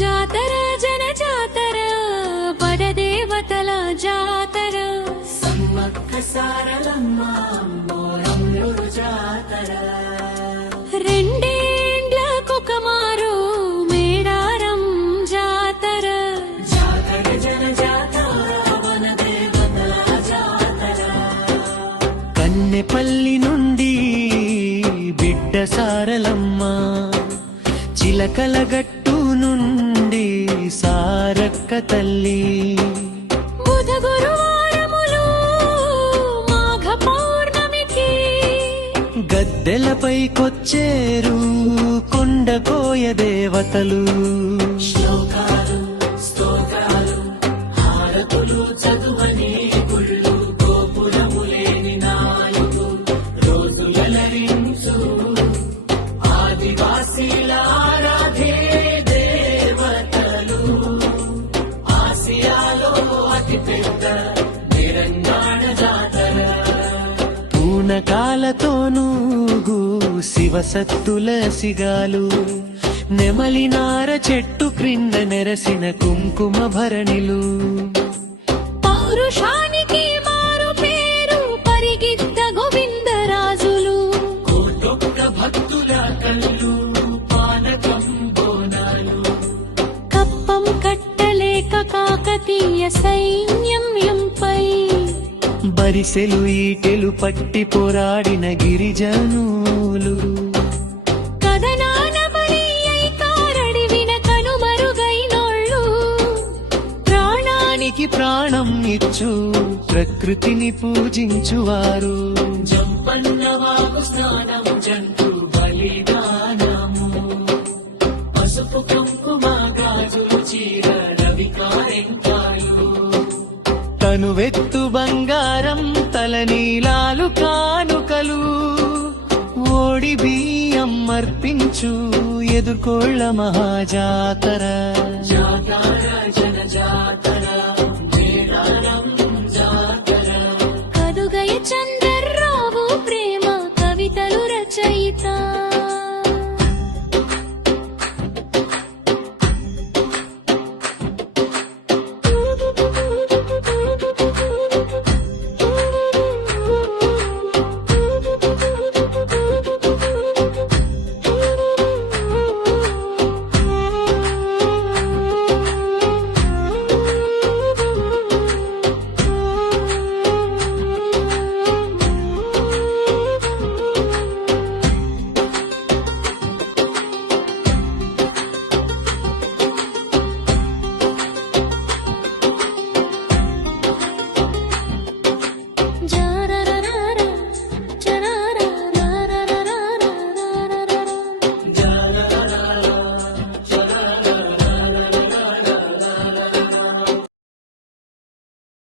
జాతర జన జాతర పరదేవతల జాతర సమ్మక్క సారలమ్మ మోరంలో జాతర రెండేండ్లకొక మారు మేడారం జాతర జాతర జన జాతర వనదేవతల జాతర కన్నెపల్లి నుండి బిడ్డ సారలమ్మ చిలకల గట్టు నుండి సారక్క తల్లి బుధ గురువారములు మాఘ పౌర్ణమికి గద్దెలపైకొచ్చేరు కొండ కోయ దేవతలు శ్లోకాలు స్తోత్రాలు హారతులు చదువని గుళ్ళు గోపురములేని నాలుగు రోజులరించు ఆదివాసీల ఆరాధే దేవతలు ఆసియాలో అతి పెద్ద తెలంగాణ జాతర పూనకాలతోనూగు శివసత్తుల సిగాలు నెమలినార చెట్టు క్రింద నెరసిన కుంకుమ భరణిలు పౌరుషానికి మారు పేరు పరిగిద్ద గోవిందరాజులు కోటొక్క భక్తుల కళ్ళు పానకం బోనాలు కప్పం కట్టలేక కాకతీయ సైన్యంపై బరిసెలు ఈటెలు పట్టి పోరాడిన గిరిజనులు కథనాన బలి అయి కారడివిన కనుమరుగైనోళ్ళు ప్రాణానికి ప్రాణం ఇచ్చు ప్రకృతిని పూజించువారు జంపన్నవాగు స్నానం జంతు బలిదానము పసుపు కుంకుమ గాజులు చీరల వికారెంకాయలు తనువెత్తు బంగారం తలనీలాలు కానుకలు ఓడి బియ్యం అర్పించు ఎదుర్కోళ్ల మహాజాతర జాతర జన జాతర